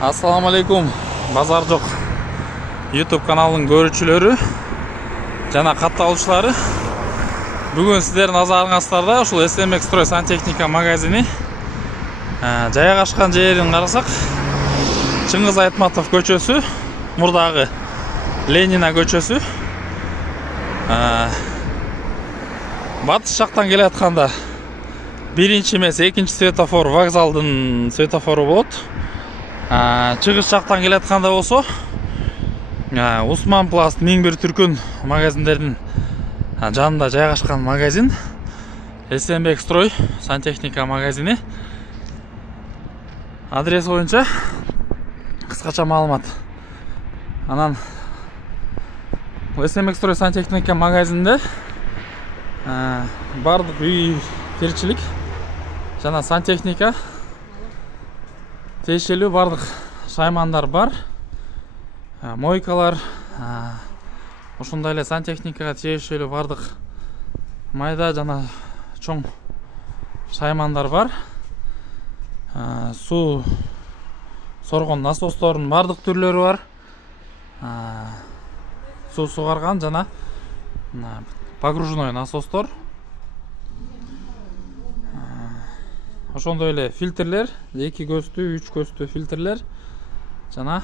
Assalamu alaikum, Bazar Жоқ YouTube kanalının görүүчүлөрү жана катталуучулары. Бүгүн сиздердин назарыңыздарда ушул SMX Строй Сантехника магазини жайгашкан жерин карасак, Чыңгыз Айтматов көчөсү, мурдагы Ленина көчөсү. Батыш жактан келе атканда биринчи эмес, экинчи светофор вокзалдын светофору болот. Чыгыш жактан келе атканда болсо Усман Пласт Миң бир түркүн магазиндердин жанында жайгашкан магазин SMX Строй Сантехника магазини. Адрес боюнча кыскача маалымат. Анан SMX Строй Сантехника магазинде бардык үй тирчилик жана сантехника тиешелүү бардык шаймандар бар, мойкалар, ошондой эле сантехникага тиешелүү бардык майда жана чоң шаймандар бар. Суу соргон насостордун бардык түрлөрү бар. Суу сугарган жана погружной насостор. Ошондой эле фильтрлер, 2 көздүү, 3 көздүү фильтрлер жана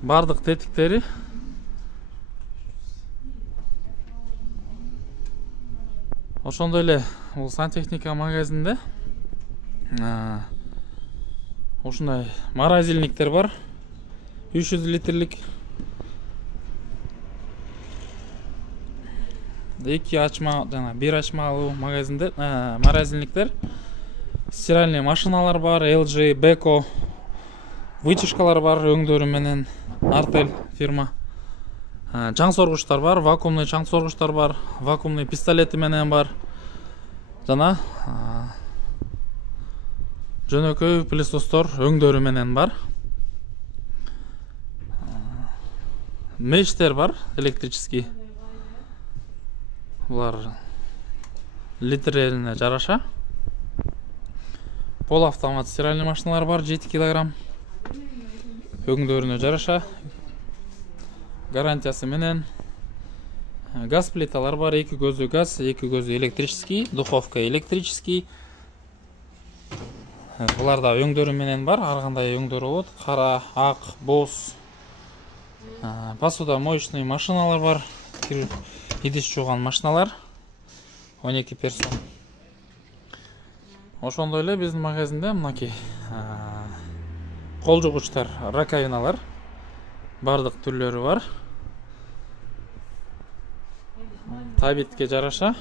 бардык тетиктери. Ошондой эле бул сантехника магазинде ушундай морозильниктер бар. 300 литрлик 2 ачма жана 1 ачмалуу магазинде морозильниктер. Стиральный машиналар бар, LG, Beko, вытяжкалар бар, өңдөрү менен Артель фирма. Чаң соргучтар бар, вакуумный чаң соргучтар бар, вакуумный пистолети менен бар. Жана жөнөкөй пылесостор өңдөрү менен бар. Мештер бар, электрический. Булар литрлерине жараша. Пол автомат стиральный машиналар бар, 7 кг. Өңдөрүнө жараша. Гарантиясы менен. Газ плиталар бар, 2 көзү газ, 2 көзү электрический, духовка электрический. Буларда өңдөрү менен бар, ар кандай өңдөрү болот. Кара, ак, боз. Посудомоечный машиналар бар. Идиш жууган машиналар 12 персон. Ошондой эле биздин магазинде мынакей кол жугучтар, раковиналар бардык түрлөрү бар. Табитке жараша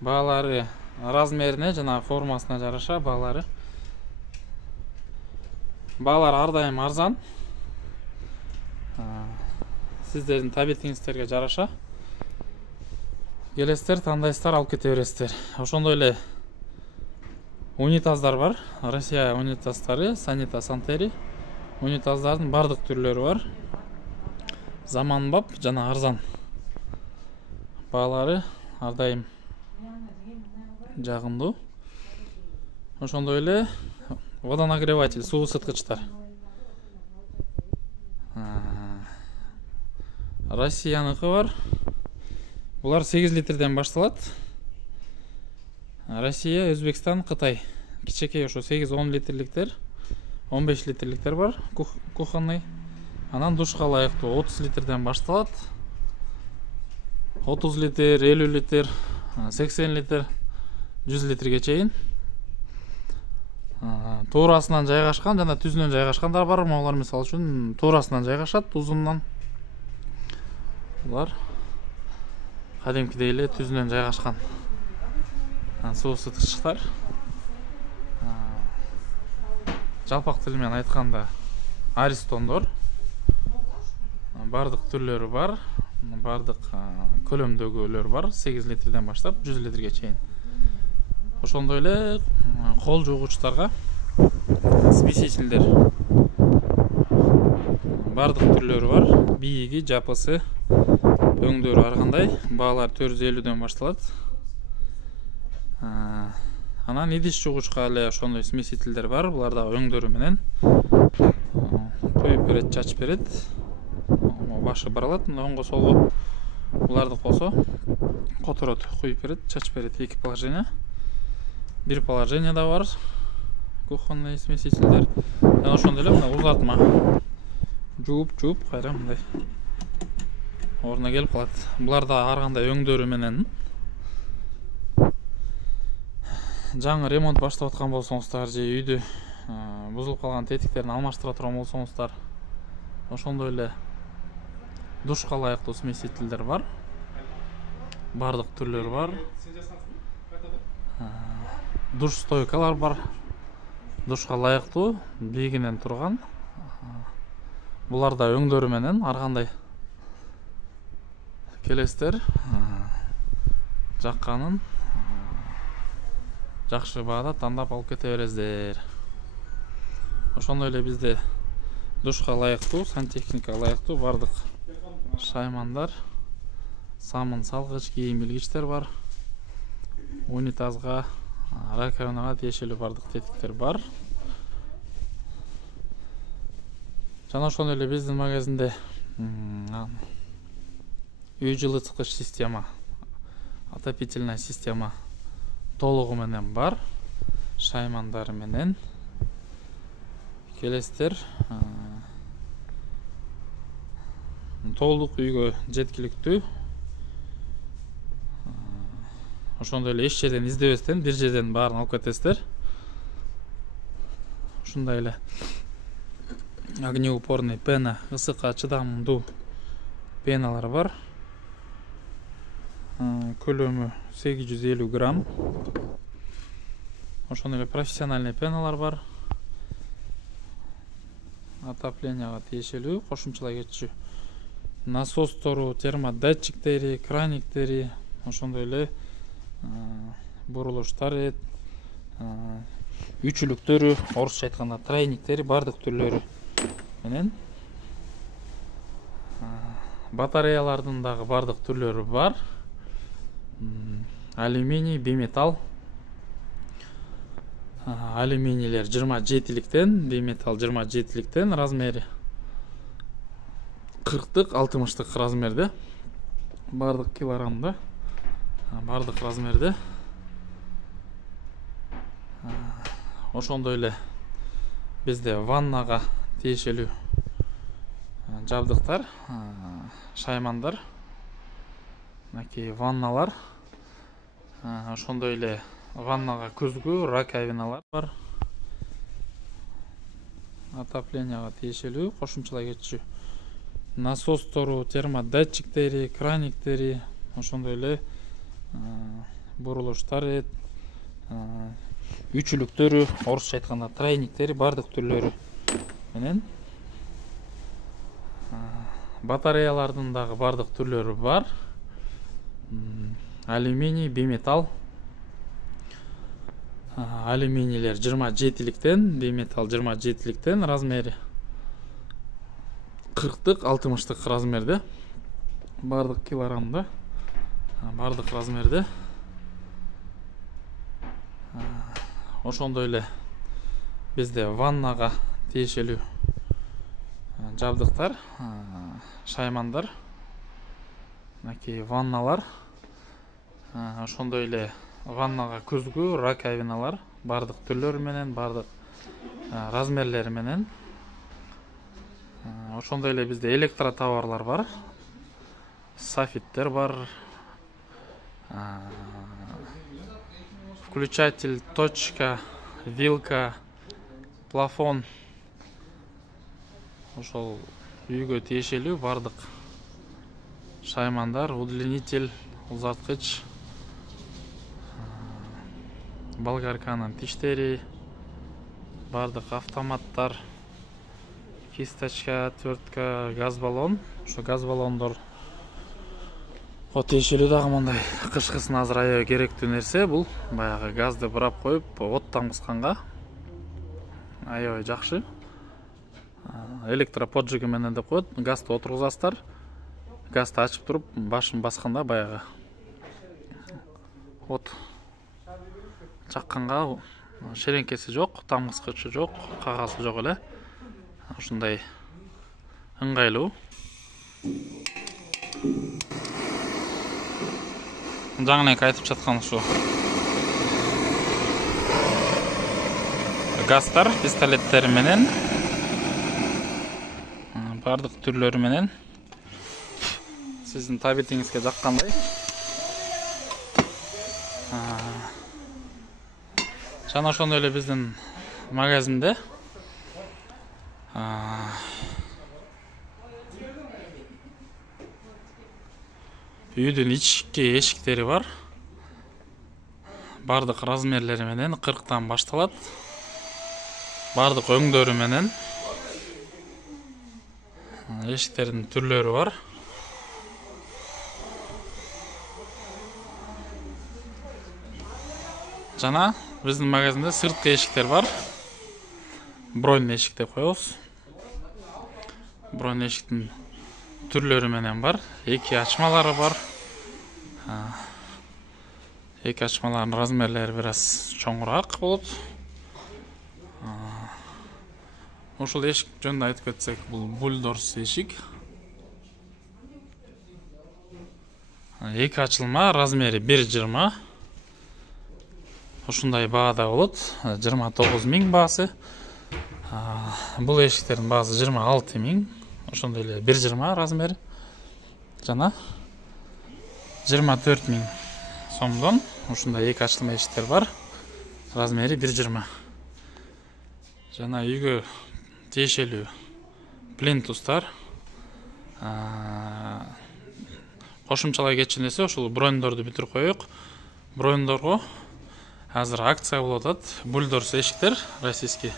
баалары размерине жана формасына жараша баалары. Баалар ар дайым арзан. Сиздердин табитиңиздерге жараша келесиздер, тандайсыздар, алып кете бересиздер. Ошондой эле унитаздар бар. Россия унитаздары, Санита Сантери унитаздардын бардык түрлөрү бар. Заманбап жана арзан. Баалары ар дайым жагымдуу. Ошондой эле водонагреватель, суу ысыткычтар. Россияныкы бар. Булар 8 литрден башталат. Россия, Өзбекстан, Кытай. Кичекей ошо 8-10 литрликтер, 15 литрликтер бар, кухонный. Анан душка ылайыктуу 30 литрден башталат. 30 литр, 50 литр, 80 литр, 100 литрге чейин. Туурасынан жайгашкан жана түзүнөн жайгашкандар бар. Могулар мисалы үчүн туурасынан жайгашат, узундан. Булар кадимкидей эле түзүнөн жайгашкан суу ысыткычтар. Жалпак тил менен айтканда Аристондор бардык түрлөрү бар, бардык көлөмдөгүлөр бар, 8 литрден баштап 100 литрге чейин. Ошондой эле кол жуугучтарга смесителдер бардык түрлөрү бар, бийиги, жапысы, өңдөрү ар кандай. Баалар 450дөн башталат. Анан идиш жугучка эле ошондой смесительдер бар. Булар дагы өңдөрү менен коюп берет, чачып берет. Башы баралат, оңго солго. Буларды косо которот, коюп берет, чачып берет. Эки положение. Бир положение да бар. Кухонный смесительдер. Ошондой эле мына узатма. Жууп кайра мындай ордуна келип калат. Булар да ар кандай өңдөрү менен. Жаңы ремонт баштап аткан болсоңуздар же үйдү бузулуп калган тетиктерин алмаштыра турган болсоңуздар, ошондой эле душка ылайыктуу смесительдер бар. Бардык түрлөрү бар. Душ стойкалар бар. Душка ылайыктуу, биигинен турган. Булар да өңдөрү менен ар кандай келесиздер. Жакканын жакшы баада тандап алып кете бересиздер. Ошондой эле бизде душка ылайыктуу, сантехникага ылайыктуу бардык шаймандар, самын салгыч, кийим илгичтер бар. Унитазга, раковинага тиешелүү бардык тетиктер бар. Жана ошондой эле биздин магазинде үй жылыткыч система, отопительная система толугу менен бар. Шаймандары менен келесиздер. Толук үйгө жеткиликтүү. Ошондой эле эч жерден издебестен бир жерден баарын алып кетесиздер. Ушундай эле огнеупорный пена, ысыкка чыдамдуу пеналар бар. Көлөмү 850 грамм. Ошондой эле профессиональный пеналар бар. Отоплениега тиешелүү, кошумчалай кетчү насостору, термодатчиктери, краниктери, ошондой эле бурулуштары, үчүлүктөрү, орусча айтканда тройниктери, бардык түрлөрү менен. Батареялардын дагы бардык түрлөрү бар. Алюминий, биметалл. Алюминийлер 27-ликтен, биметалл 27-ликтен, размери 40-тык, 60-тык размерде. Бардык килограммда, бардык размерде. Ошондой эле бизде ваннага тиешелүү жабдыктар, шаймандар, мынакей ванналар. Ошондой эле ваннага көзгү, раковиналар бар. Отоплениега тиешелүү, кошумчалай кетчү насостору, термодатчиктери, краниктери, ошондой эле бурулуштары, үчүлүктөрү, орусча айтканда тройниктери, бардык түрлөрү менен. Батареялардын дагы бардык түрлөрү бар. Алюминий, биметалл. Алюминийлер 27-ликтен, биметалл 27-ликтен, размери 40-тык, 60-тык размерде. Бардык килограммда, бардык размерде. Ошондой эле бизде ваннага тиешелүү жабдыктар, шаймандар, мынакей ванналар. Ошондой эле ваннага көзгү, раковиналар, бардык түрлөрү менен, бардык размерлери менен. Ошондой эле бизде электротоварлар бар. Софиттер бар. Включатель, точка, вилка, плафон. Ошол үйгө тиешелүү бардык шаймандар, удлинитель, узарткыч, болгарканын тиштери, бардык автоматтар, кисточка, отвертка, газ баллон. Ошо газ баллондор тиешелүү дагы мындай кышкысын азыр аябай керектүү нерсе. Бул баягы газды бурап коюп оттан кысканга аябай жакшы. Электроподжиги менен деп коет. Газды отургузасыздар. Газды ачып туруп, башын басканда баягы от жакканга шеренкеси жок, тамгыскычы жок, кагаzy жок эле. Ушундай ыңгайлуу. Жаңы эле айтып жаткан ушу газдар, пистолеттер менен бардык түрлөрү менен сиздин табитиңизге жаккандай. Жана ошондой эле биздин магазинде үйдүн ички эшиктери бар. Бардык размерлери менен 40тан башталат. Бардык өңдөрү менен эшиктердин түрлөрү бар. Жана биздин магазинде сырткы эшиктер бар. Бронь эшик деп коебуз. Бронь эшиктин түрлөрү менен бар. Эки ачмалары бар. Эки ачмалардын размерлери бир аз чоңураак болот. Ошол эшик жөнүндө айтып кетсек, бул бульдорс эшик. Эки ачылма, размери 1.20. Ушундай баада болот. 29.000 баасы. Бул эшиктердин баасы 26.000. Ошондой эле 1.20 размери. Жана 24.000 сомдон ушундай эки ачылма эшиктер бар. Размери 1.20. Жана үйгө тиешелүү плинтустар. Кошумчалай кетчү нерсе ошол броньдорду бүтүрүп коёюк. Броньдорго азыр акция болуп атат. Бульдорс эшиктер российский.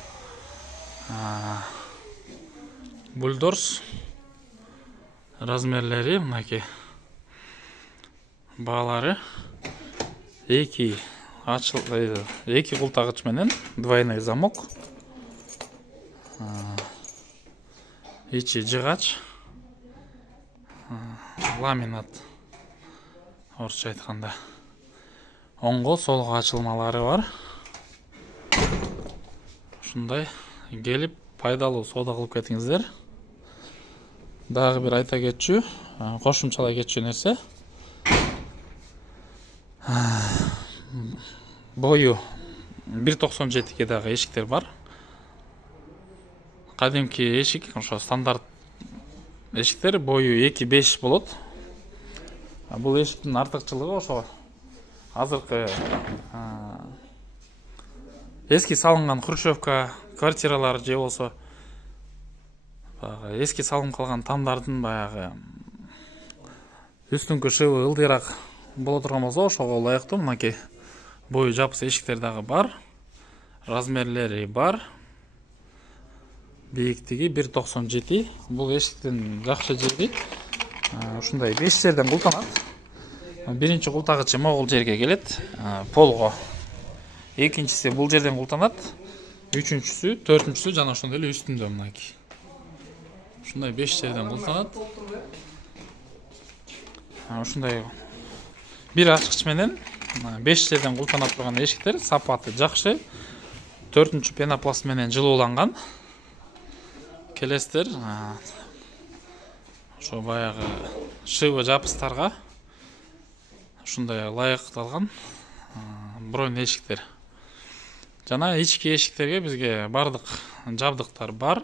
Бульдорс размерлери мынакей. Баалары эки култагыч менен двойной замок. Ичи жыгач. Ламинат. Орусча айтканда. Оңго солго ачылмалары бар. Ушундай келип пайдалуу соода кылып кетиңиздер. Дагы бир айта кетчү, кошумчалай кетчү нерсе. Бою 1.97 дагы эшиктер бар. Кадимки эшик, ошо стандарт эшиктер бою 2.5 болот. Бул эшиктин артыкчылыгы ошо азыркы эски салынган хрущевка квартиралар же болсо эски салынып калган тамдардын баягы үстүңкү шыбы ылдыйраак боло турган болсо ошого ылайыктуу мынакей бою жапыс эшиктер дагы бар. Размерлери бар. Бийиктиги 1.97. Бул эшиктин жакшы жери ушундай 5 жерден култанат. Биринчи култагычы могул жерге келет, полго. Экинчиси бул жерден култанат. Үчүнчүсү, төртүнчүсү жана ошондой эле үстүндө мынакей. Ушундай 5 жерден култанат. Ушундай бир ачкыч менен 5 жерден култана турган эшиктер сапаты жакшы. 4-чү пенопласт менен жылууланган. Келестер ошо баягы шыбы жапыстарга ушундай ылайыкталган бронь эшиктер. Жана ички эшиктерге бизге бардык жабдыктар бар.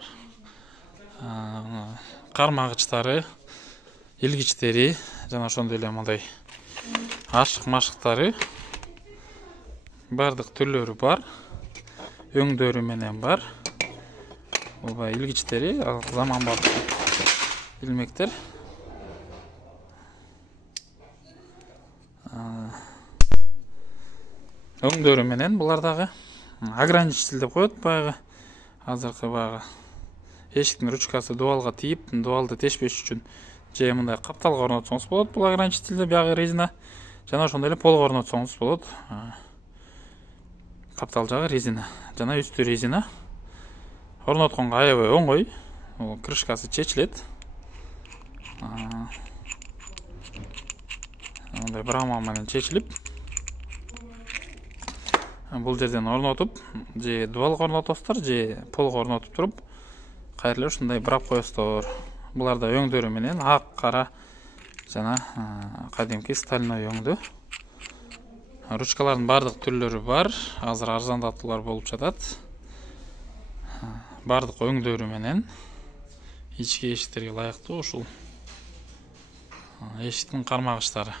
Кармагычтары, илгичтери жана ошондой эле мындай ашык-машыктары бардык түрлөрү бар. Өңдөрү менен бар. Оба илгичтери, заманбап илмектер. Өңдөрү менен булар дагы ограничитель деп коет баягы. Азыркы баягы эшиктин ручкасы дуалга тийип, дуалды тешпеш үчүн же мындай капталга орнотсоңуз болот. Бул ограничительде биягы резина. Жана ошондой эле полго орнотсоңуз болот. Каптал жагы резина, жана үстү резина. Орнотконго аябай оңой. Крышкасы чечилет. Мындай брама менен чечилип, бул жерден орнотуп, же дубалга орнотосуздар, же полго орнотуп туруп, кайра ушундай бурап коесуздар. Булар да өңдөрү менен ак, кара жана кадимки стальной өңдүү. Ручкалардын бардык түрлөрү бар. Азыр арзандатуулар болуп жатат. Бардык өңдөрү менен ички эшиктерге ылайыктуу ушул эшиктин кармагычтары.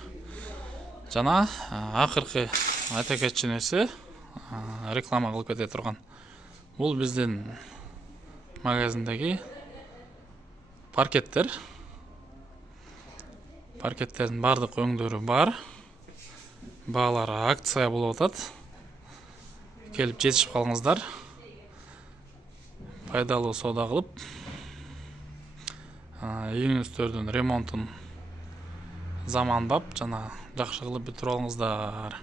Жана акыркы айта кетчүнөсү, реклама кылып кете турган. Бул биздин магазиндеги паркеттер. Паркеттердин бардык өңдөрү бар. Баалары акция болуп атат. Келип жетишип калыңыздар. Пайдалуу соода кылып, үйүңүздөрдүн ремонтун заманбап жана жакшы кылып бүтүрүп алыңыздар.